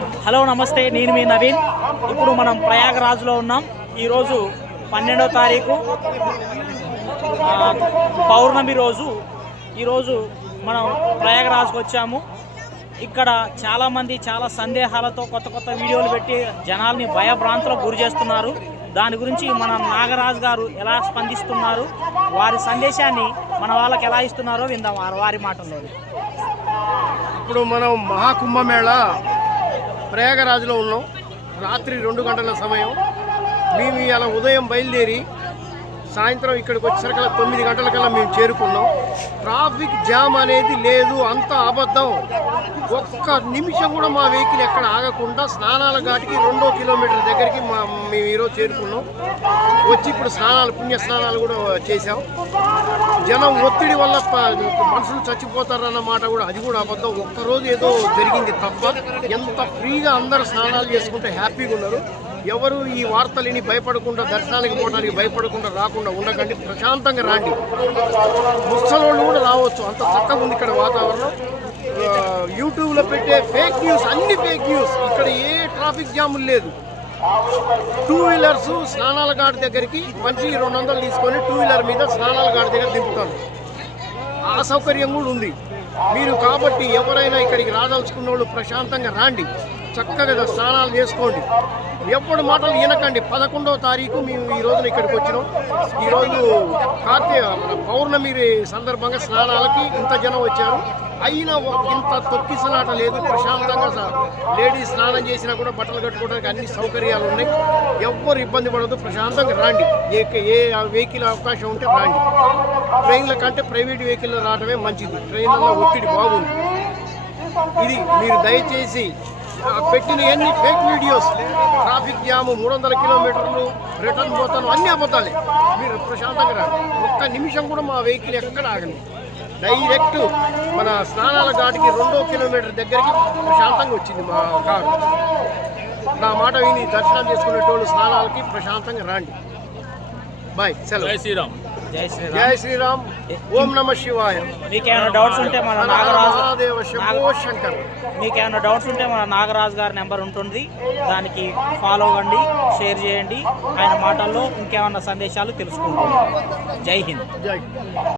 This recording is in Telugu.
హలో నమస్తే నేను మీ నవీన్. ఇప్పుడు మనం ప్రయాగరాజ్లో ఉన్నాం. ఈరోజు పన్నెండో తారీఖు పౌర్ణమి రోజు. ఈరోజు మనం ప్రయాగరాజ్కి వచ్చాము. ఇక్కడ చాలామంది చాలా సందేహాలతో కొత్త కొత్త వీడియోలు పెట్టి జనాల్ని భయభ్రాంతులకు గురి చేస్తున్నారు. దాని గురించి మన నాగరాజు గారు ఎలా స్పందిస్తున్నారు వారి సందేశాన్ని మన వాళ్ళకి ఎలా ఇస్తున్నారో విందాం వారి- వారి ఇప్పుడు మనం మహాకుంభమేళ ప్రయాగరాజ్లో ఉన్నాం. రాత్రి రెండు గంటల సమయం. మేము ఇలా ఉదయం బయలుదేరి సాయంత్రం ఇక్కడికి వచ్చేసరికల్లా తొమ్మిది గంటలకల్లా మేము చేరుకున్నాం. ట్రాఫిక్ జామ్ అనేది లేదు అంత అబద్ధం. ఒక్క నిమిషం కూడా మా వెహికల్ ఎక్కడ ఆగకుండా స్నానాల ఘాటికి రెండో కిలోమీటర్ దగ్గరికి మా మేము ఈరోజు చేరుకున్నాం. వచ్చి ఇప్పుడు స్నానాలు పుణ్య స్నానాలు కూడా చేశాం. జనం ఒత్తిడి వల్ల మనుషులు చచ్చిపోతారన్న మాట కూడా అది కూడా అబద్ధం. ఒక్కరోజు ఏదో జరిగింది తప్ప ఎంత ఫ్రీగా అందరు స్నానాలు చేసుకుంటే హ్యాపీగా ఉన్నారు. ఎవరు ఈ వార్తలని భయపడకుండా దర్శనానికి పోవడానికి భయపడకుండా రాకుండా ఉండకండి. ప్రశాంతంగా రాండి. ముసలోళ్ళు కూడా రావచ్చు. అంత చక్కగా ఉంది ఇక్కడ వాతావరణం. యూట్యూబ్లో పెట్టే ఫేక్ న్యూస్ అన్ని ఫేక్ న్యూస్ ఇక్కడ ఏ ట్రాఫిక్ జాములు లేదు. టూ వీలర్స్ స్నానాల ఘాట్ దగ్గరికి మంచి రెండు వందలు తీసుకొని టూ వీలర్ మీద స్నానాల ఘాట్ దగ్గర దింపుతాను ఆ సౌకర్యం కూడా ఉంది. మీరు కాబట్టి ఎవరైనా ఇక్కడికి రాదలుచుకున్న వాళ్ళు ప్రశాంతంగా రాండి. చక్కగా స్నానాలు చేసుకోండి. ఎప్పుడు మాటలు వినకండి. పదకొండవ తారీఖు మేము ఈ రోజున ఇక్కడికి వచ్చినాం. ఈరోజు కార్తీక పౌర్ణమి సందర్భంగా స్నానాలకి ఇంత జనం వచ్చారు. అయినా ఇంత తొక్కిసలాట లేదు. ప్రశాంతంగా లేడీస్ స్నానం చేసినా కూడా బట్టలు కట్టుకోవడానికి అన్ని సౌకర్యాలు ఉన్నాయి. ఎవ్వరు ఇబ్బంది పడదు ప్రశాంతంగా రాండి. ఏ ఏ వెహికల్ అవకాశం ఉంటే రాండి. ట్రైన్ల కంటే ప్రైవేట్ వెహికల్లో రావడమే మంచిది. ట్రైన్లలో ఒత్తిడి బాగుంది. ఇది మీరు దయచేసి పెట్టిన ఎన్ని ఫేక్ వీడియోస్ ట్రాఫిక్ జామ్ మూడు వందల కిలోమీటర్లు రిటర్న్ పోతాను అన్ని అబద్ధాలే. మీరు ప్రశాంతంగా రండి ఒక్క నిమిషం కూడా మా వెహికల్ ఎక్కడ ఆగండి డైరెక్ట్ మన స్నానాల ఘాటికి రెండో కిలోమీటర్ దగ్గరికి ప్రశాంతంగా వచ్చింది మా కారు నా మాట విని దర్శనం చేసుకునేటోళ్ళు స్నానాలకి ప్రశాంతంగా రండి. బాయ్ సెలవు శ్రీరామ్. జై శ్రీరామ్. జై శ్రీరామ్. ఓం నమ శివాయ. మీకు ఏమైనా డౌట్స్ ఉంటే మన నాగరాజు శంకర్. మీకు ఏమైనా డౌట్స్ ఉంటే మన నాగరాజు గారి నెంబర్ ఉంటుంది. దానికి ఫాలో అవ్వండి షేర్ చేయండి. ఆయన మాటల్లో ఇంకేమైనా సందేశాలు తెలుసుకుంటాం. జై హింద్. జై